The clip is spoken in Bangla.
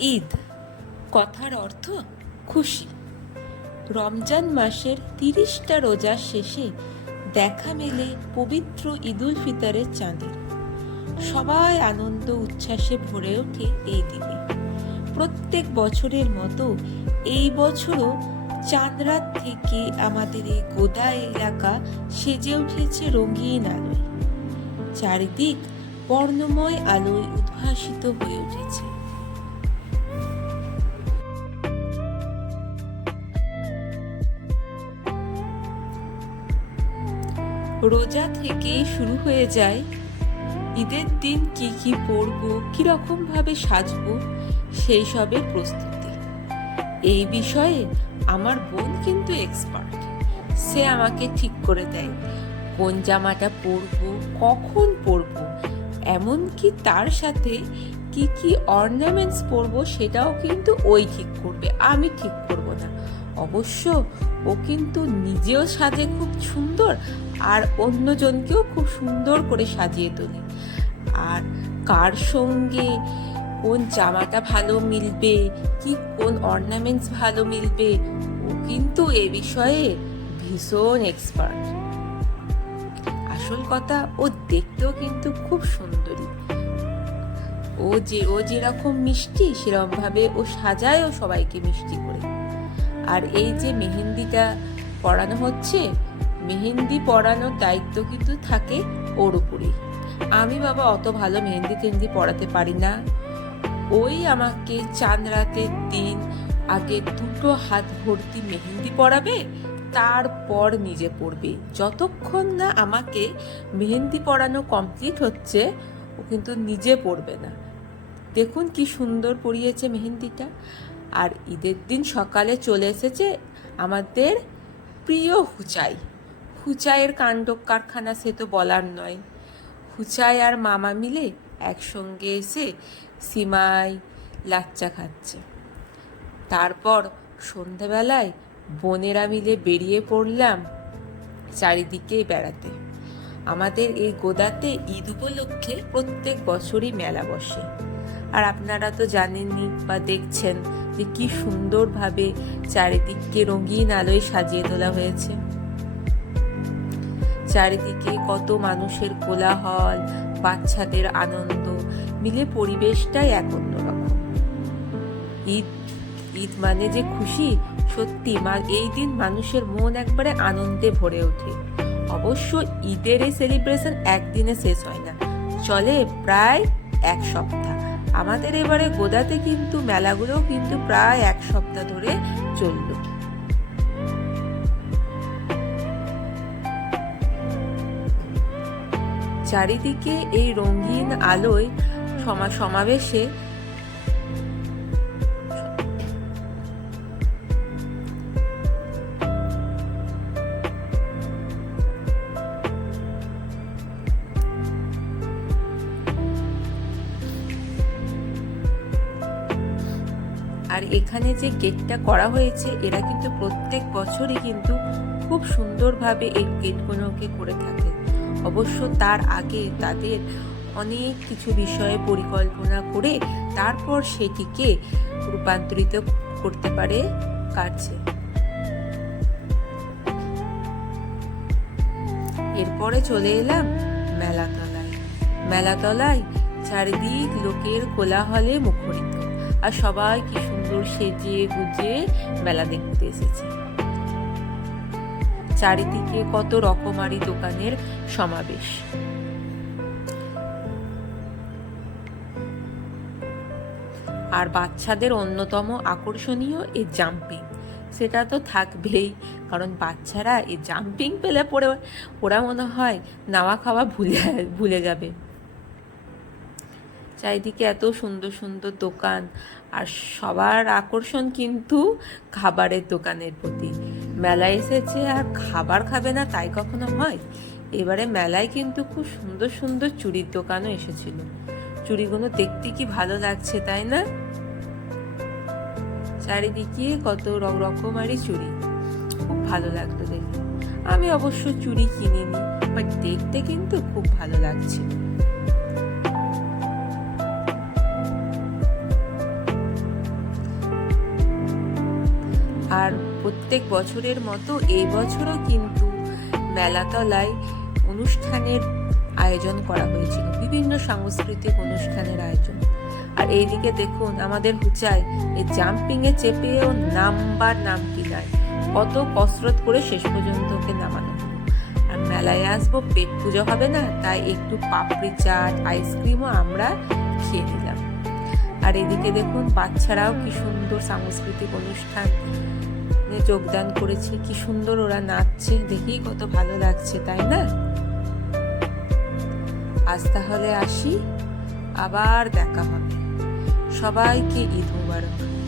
ঈদ। কথার অর্থ খুশি। রমজান মাসের তিরিশটা রোজার শেষে দেখা মেলে পবিত্র ঈদুল ফিতরের চাঁদের। সবাই আনন্দ উচ্ছ্বাসে ভরে ওঠে এই দিনে। প্রত্যেক বছরের মতো এই বছরও চাঁদ রাত থেকে আমাদের এই গোদা এলাকা সেজে উঠেছে রঙিন আলোয়। চারিদিক বর্ণময় আলোয় উদ্ভাসিত হয়ে উঠেছে। রোজা থেকে শুরু হয়ে যায়। ঈদের দিন কি কি পরবো কীরকম ভাবে সাজবো, সেই সবের প্রস্তুতি। এই বিষয়ে আমার বোন কিন্তু এক্সপার্ট সে আমাকে ঠিক করে দেয়, কোন জামাটা পরবো, কখন পরবো, এমনকি তার সাথে কি কি অর্নামেন্টস পরব সেটাও কিন্তু ওই ঠিক করবে, আমি ঠিক করব না। অবশ্য ও কিন্তু নিজেও সাজে খুব সুন্দর আর অন্যজনকেও খুব সুন্দর করে সাজিয়ে তোলে। আর কার সঙ্গে কোন জামাটা ভালো মিলবে, কি কোন অর্নামেন্টস ভালো মিলবে, ও কিন্তু এ বিষয়ে ভীষণ এক্সপার্ট আসল কথা, ও দেখতেও কিন্তু খুব সুন্দরী। ও যে, ও যেরকম মিষ্টি সেরকম ভাবে ও সাজায়ও সবাইকে মিষ্টি করে। আর এই যে মেহেন্দিটা পড়ানো হচ্ছে, মেহেন্দি পড়ানোর দায়িত্ব কিন্তু থাকে ওর উপরেই। আমি বাবা অত ভালো মেহেন্দি টেহেন্দি পড়াতে পারি না। ওই আমাকে চাঁদ রাতের দিন আগে দুটো হাত ভর্তি মেহেন্দি পড়াবে তারপর নিজে পড়বে যতক্ষণ না আমাকে মেহেন্দি পড়ানো কমপ্লিট হচ্ছে, ও কিন্তু নিজে পড়বে না। দেখুন কি সুন্দর পড়িয়েছে মেহেন্দিটা। আর ঈদের দিন সকালে চলে এসেছে আমাদের প্রিয় হুচাই। হুচাইয়ের কাণ্ড কারখানা সে তো বলার নয়। হুচাই আর মামা মিলে একসঙ্গে এসে সিমাই লাচ্চা খাচ্ছে। তারপর সন্ধেবেলায় বোনেরা মিলে বেরিয়ে পড়লাম চারিদিকে বেড়াতে। আমাদের এই গোদাতে ঈদ উপলক্ষে প্রত্যেক বছরই মেলা বসে। আর আপনারা তো জানেনই বা দেখছেন যে কি সুন্দরভাবে চারিদিককে রঙিন আলোয় সাজিয়ে তোলা হয়েছে। চারিদিকে কত মানুষের কোলাহল, বাচ্চাদের আনন্দ, মিলে পরিবেশটাই এক অন্যরকম। ঈদ ঈদ মানে যে খুশি, সত্যি এই দিন মানুষের মন একবারে আনন্দে ভরে ওঠে। অবশ্য ঈদের এই সেলিব্রেশন একদিনে শেষ হয় না, চলে প্রায় এক সপ্তাহ। আমাদের এবারে গোদাতে কিন্তু মেলাগুলো কিন্তু প্রায় এক সপ্তাহ ধরে চলল। চারিদিকে এই রঙিন আলোয় সমা, সমাবেশে আর এখানে যে কেকটা করা হয়েছে, এরা কিন্তু প্রত্যেক বছরই কিন্তু খুব সুন্দরভাবে এই গেটগুলোকে করে থাকে। অবশ্য তার আগে তাদের অনেক কিছু বিষয়ে পরিকল্পনা করে তারপর সেটিকে রূপান্তরিত করতে পারে কার্যে এরপরে চলে এলাম মেলাতলায়। মেলাতলায় চারিদিক লোকের কোলাহলে মুখরিত। আর সবাই কি সুন্দর সেজে গুজে মেলা দেখতে এসেছে। চারিদিকে কত রকমারি দোকানের সমাবেশ। আর বাচ্চাদের অন্যতম আকর্ষণীয় এই জাম্পিং। সেটা তো থাকবেই, কারণ বাচ্চারা এই জাম্পিং পেলে পড়ে ওরা মনে হয় নাওয়া খাওয়া ভুলে ভুলে যাবে। চারিদিকে এত সুন্দর সুন্দর দোকান আর সবার আকর্ষণ কিন্তু খাবারের দোকানের প্রতি। মেলায় এসেছে আর খাবার খাবে না তাই কখনো হয়? এবারে মেলায় কিন্তু খুব সুন্দর সুন্দর চুড়ির দোকানও এসেছিল। চুড়িগুলো দেখতে কি ভালো লাগছে, তাই না? চারিদিকে কত রকমারি চুড়ি খুব ভালো লাগতো দেখে। আমি অবশ্য চুড়ি কিনিনি বাট দেখতে কিন্তু খুব ভালো লাগছিল আর প্রত্যেক বছরের মতো এই বছরও কিন্তু মেলাতলায় অনুষ্ঠানের আয়োজন করা হয়েছিল, বিভিন্ন সাংস্কৃতিক অনুষ্ঠানের আয়োজন। আর এইদিকে দেখুন, আমাদের হুচাই এই জাম্পিংয়ে চেপেও নাম্বার নাম কি নাই কত কসরত করে শেষ পর্যন্ত ওকে নামানো আর মেলায় আসব, পেট পুজো হবে না, তাই একটু পাপড়ি চাট, আইসক্রিমও আমরা খেয়ে নিলাম। আর এদিকে দেখুন, বাচ্চারাও কি সুন্দর সাংস্কৃতিক অনুষ্ঠান যোগদান করেছে। কি সুন্দর ওরা নাচছে। দেখেই কত ভালো লাগছে, তাই না? আজ তাহলে আসি। আবার দেখা হবে। সবাইকে ঈদ মুবারক।